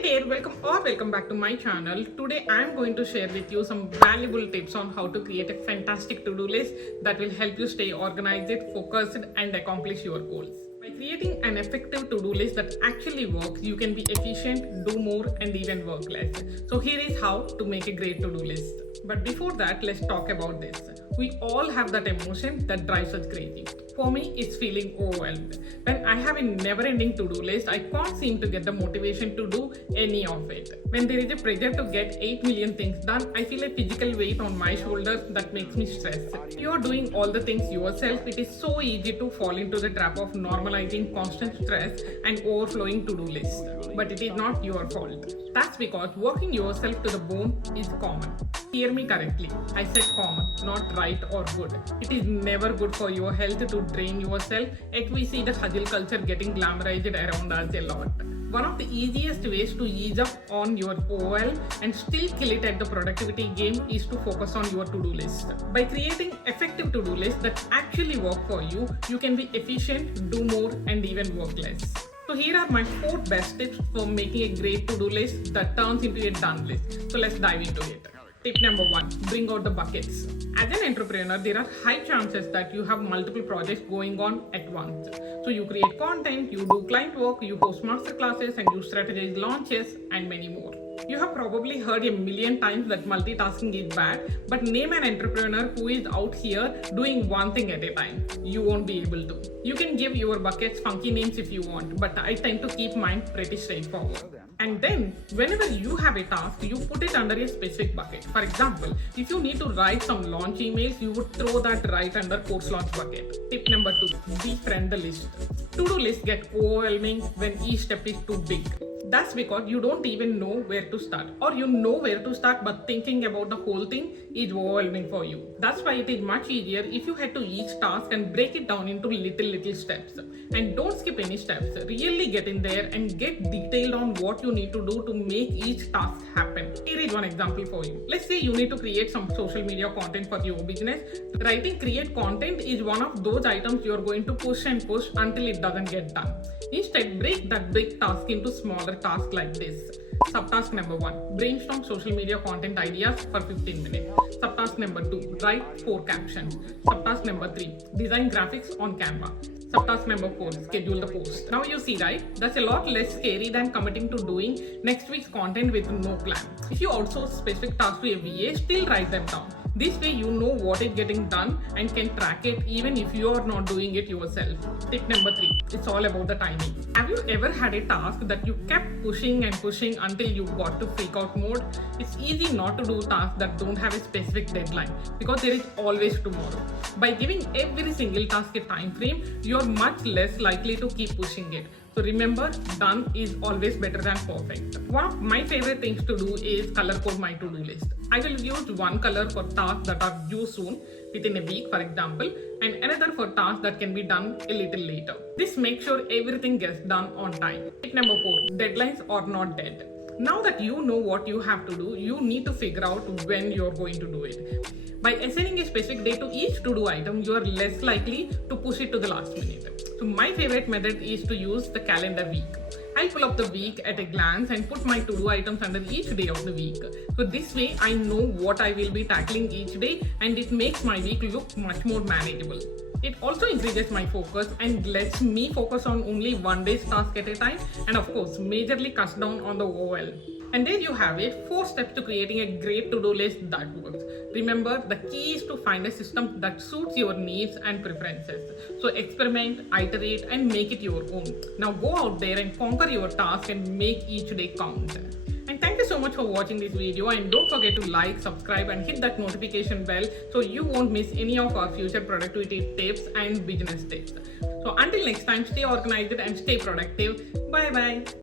Hey there, welcome back to my channel. Today I am going to share with you some valuable tips on how to create a fantastic to-do list that will help you stay organized, focused and accomplish your goals. By creating an effective to-do list that actually works, you can be efficient, do more and even work less. So here is how to make a great to-do list. But before that, let's talk about this. We all have that emotion that drives us crazy. For me, it's feeling overwhelmed. When I have a never-ending to-do list, I can't seem to get the motivation to do any of it. When there is a pressure to get 8 million things done, I feel a physical weight on my shoulders that makes me stressed. If you are doing all the things yourself, it is so easy to fall into the trap of normalizing constant stress and overflowing to-do lists. But it is not your fault. That's because working yourself to the bone is common. Hear me correctly. I said common, not right or good. It is never good for your health to drain yourself, yet we see the hustle culture getting glamorized around us a lot. One of the easiest ways to ease up on your overwhelm and still kill it at the productivity game is to focus on your to-do list. By creating effective to-do lists that actually work for you, you can be efficient, do more and even work less. So here are my 4 best tips for making a great to-do list that turns into a done list. So let's dive into it. Tip number 1, bring out the buckets. As an entrepreneur, there are high chances that you have multiple projects going on at once. So you create content, you do client work, you host master classes and you strategize launches and many more. You have probably heard a million times that multitasking is bad, but name an entrepreneur who is out here doing one thing at a time. You won't be able to. You can give your buckets funky names if you want, but I tend to keep mine pretty straightforward. And then, whenever you have a task, you put it under a specific bucket. For example, if you need to write some launch emails, you would throw that right under course launch bucket. Tip number 2, befriend the list. To-do lists get overwhelming when each step is too big. That's because you don't even know where to start, or you know where to start but thinking about the whole thing is overwhelming for you. That's why it is much easier if you head to each task and break it down into little steps. And don't skip any steps. Really get in there and get detailed on what you need to do to make each task happen. Here is one example for you. Let's say you need to create some social media content for your business. Writing create content is one of those items you're going to push until it doesn't get done. Instead, break that big task into smaller tasks like this. Subtask number 1, brainstorm social media content ideas for 15 minutes. Subtask number 2, write 4 captions. Subtask number 3, design graphics on Canva. Subtask number 4, schedule the post. Now you see, right? That's a lot less scary than committing to doing next week's content with no plan. If you outsource specific tasks to a VA, still write them down. This way you know what is getting done and can track it even if you are not doing it yourself. Tip number 3, it's all about the timing. Have you ever had a task that you kept pushing until you got to freak out mode? It's easy not to do tasks that don't have a specific deadline because there is always tomorrow. By giving every single task a time frame, you're much less likely to keep pushing it. So remember, done is always better than perfect. One of my favorite things to do is color code my to-do list. I will use one color for tasks that are due soon, within a week for example, and another for tasks that can be done a little later. This makes sure everything gets done on time. Tip number 4, deadlines are not dead. Now that you know what you have to do, you need to figure out when you're going to do it. By assigning a specific day to each to-do item, you are less likely to push it to the last minute. So my favorite method is to use the calendar week. I'll pull up the week at a glance and put my to-do items under each day of the week. So this way I know what I will be tackling each day and it makes my week look much more manageable. It also increases my focus and lets me focus on only one day's task at a time and of course majorly cuts down on the overwhelm. And there you have it, 4 steps to creating a great to-do list that works. Remember, the key is to find a system that suits your needs and preferences. So experiment, iterate and make it your own. Now go out there and conquer your task and make each day count. And thank you so much for watching this video and don't forget to like, subscribe and hit that notification bell so you won't miss any of our future productivity tips and business tips. So until next time, stay organized and stay productive. Bye bye.